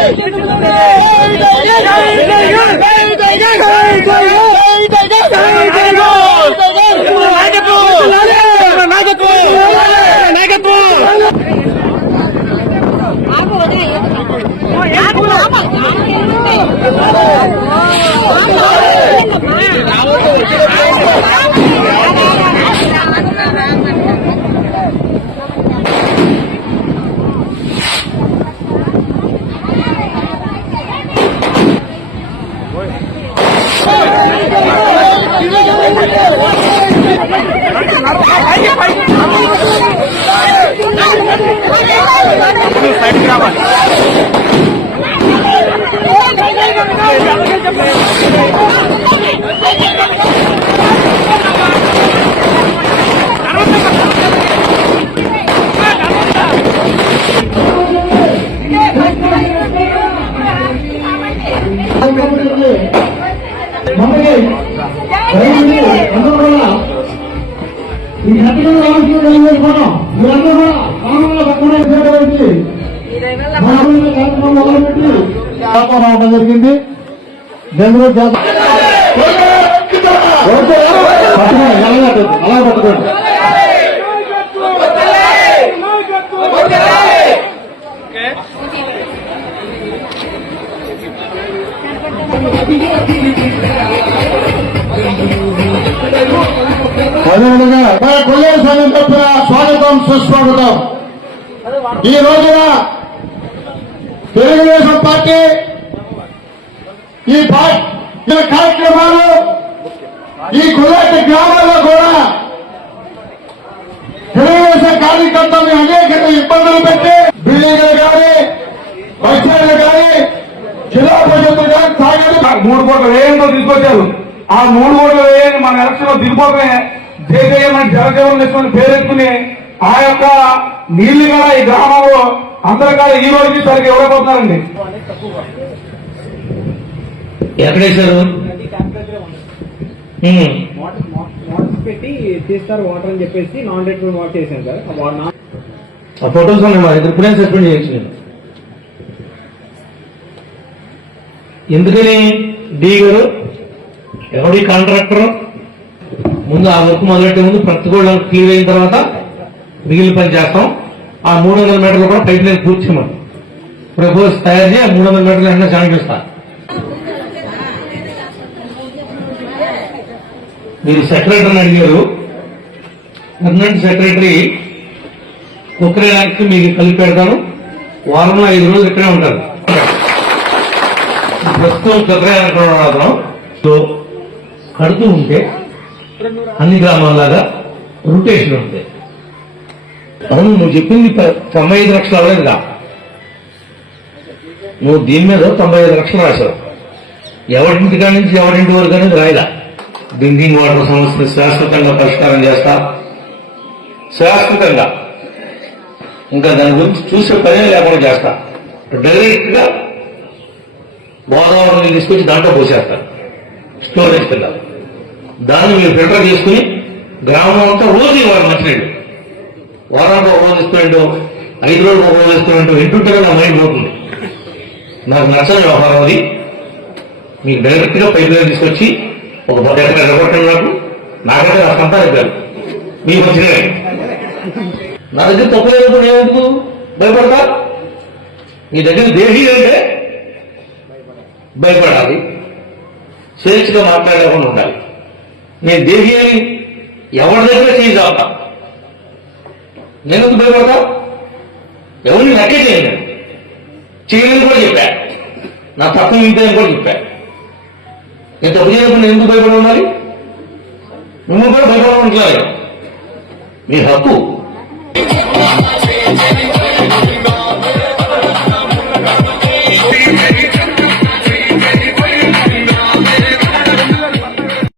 先擦鼻涕后提裤后提裤后提 మమ్మల్ని ఈ గట్టిగా రావాల్సిన మనం మీరందరూ కూడా గ్రామంలో పక్కనే ఉపయోగించి కార్యక్రమం మొదలుపెట్టి వ్యాపారం జరిగింది బెంగళూరు చేత- పట్టుకోండి అదేవిధంగా మన కొల్లేరు సంఘం స్వాగతం సుస్వాగతం. ఈ రోజున తెలుగుదేశం పార్టీ ఈ పార్టీ కార్యక్రమాలు ఈ కొల్లేటి గ్రామాల్లో కూడా తెలుగుదేశం కార్యకర్తల్ని అనేక ఇబ్బందులు పెట్టి బిల్డింగ్లు కానీ బస్టాండ్లు కానీ జిల్లా పరిషత్తులు కానీ తాగేది మూడు కోట్ల వేయంతో తీసుకొచ్చారు. ఆ మూడు కోట్ల వ్యయాన్ని మన ఎలక్షన్లో దిగిపోతే జయజయమని జలజీవన్ మిషన్ పేరెత్తుకుని ఆ యొక్క నీళ్ళు కూడా ఈ గ్రామంలో అందరి కాడ ఈ రోజుకి సరిగ్గా ఇవ్వకపోతున్నారండి. పెట్టి తీస్తారు వాటర్ అని చెప్పేసి నాన్ రేటబుల్ వాటర్ చేశాను సార్. ఆ ఫొటోస్ ఉన్నాయి మా దగ్గర ఇప్పుడే సస్పెండ్ చేయొచ్చు నేను. ఎందుకని డి గారు? ఎవడి కాంట్రాక్టర్ ముందు ఆ వర్క్ మొదలెట్టే ముందు ప్రతి కూడా క్లియర్ అయిన తర్వాత మిగిలిన పని చేస్తాం. ఆ మూడు వందల మీటర్లు కూడా పైప్ లైన్ కూర్చోమని ప్రపోజ్ తయారు చేసి ఆ మూడు వందల మీటర్లు వెంటనే సమర్పిస్తా మీరు సెక్రటరీని అడిగారు. పర్మనెంట్ సెక్రటరీ కుక్కరేనానికి మీకు కలిపి పెడతాను. వారంలో ఐదు రోజులు ఇక్కడే ఉంటారు. ప్రస్తుతం కుక్కరేనాకం సో కడుతూ ఉంటే అన్ని గ్రామాల్లాగా రొటేషన్ ఉంటాయి అవును నువ్వు చెప్పింది తొంభై ఐదు లక్షలు అవ్వలేదుగా నువ్వు దీని మీద తొంభై ఐదు లక్షలు రాశావు. ఎవరింటి కాడి నుంచి ఎవరింటి వరకు అనేది రాయలా. డ్రింకింగ్ వాటర్ సమస్యను శాశ్వతంగా పరిష్కారం చేస్తా. శాశ్వతంగా. ఇంకా దాని గురించి చూసే పనే లేకుండా చేస్తా. డైరెక్ట్గా గోదావరి తీసుకొచ్చి దాంట్లో పోసేస్తారు స్టోరేజ్ పిల్లలు. దాన్ని మీరు ఫిల్టర్ చేసుకుని గ్రామం అంతా రోజు ఇవ్వాలి మంచినీళ్ళు వారానికి ఒక రోజు ఇస్తున్నాడు ఐదు రోజులు ఒక రోజు ఇస్తున్నట్టు వింటుంటే నా మైండ్ పోతుంది. నాకు నచ్చని వ్యవహారం అది. మీకు డైరెక్ట్గా పైపు తీసుకొచ్చి ఒక బకెట్ ఎగరగొట్టండి నాకు. నాకంటే నా సంపాదించారు మీ మంచిగా నా దగ్గర తప్పు లేనప్పుడు నేను ఎందుకు భయపడతా? మీ దగ్గర దేహి అంటే భయపడాలి. స్వేచ్ఛగా మాట్లాడకుండా ఉండాలి. నేను దేహి అని ఎవరి దగ్గర చేయగలుగుతా నేను ఎందుకు భయపడతా? ఎవరిని లెక్క చేయను. చేయలేని కూడా చెప్పా. నా తప్పు ఇంతే కూడా చెప్పా. నేను తప్పు చేయకుండా నేను ఎందుకు భయపడి ఉండాలి మిమ్మల్ని కూడా భయపడమంటున్నారు మీ హక్కు.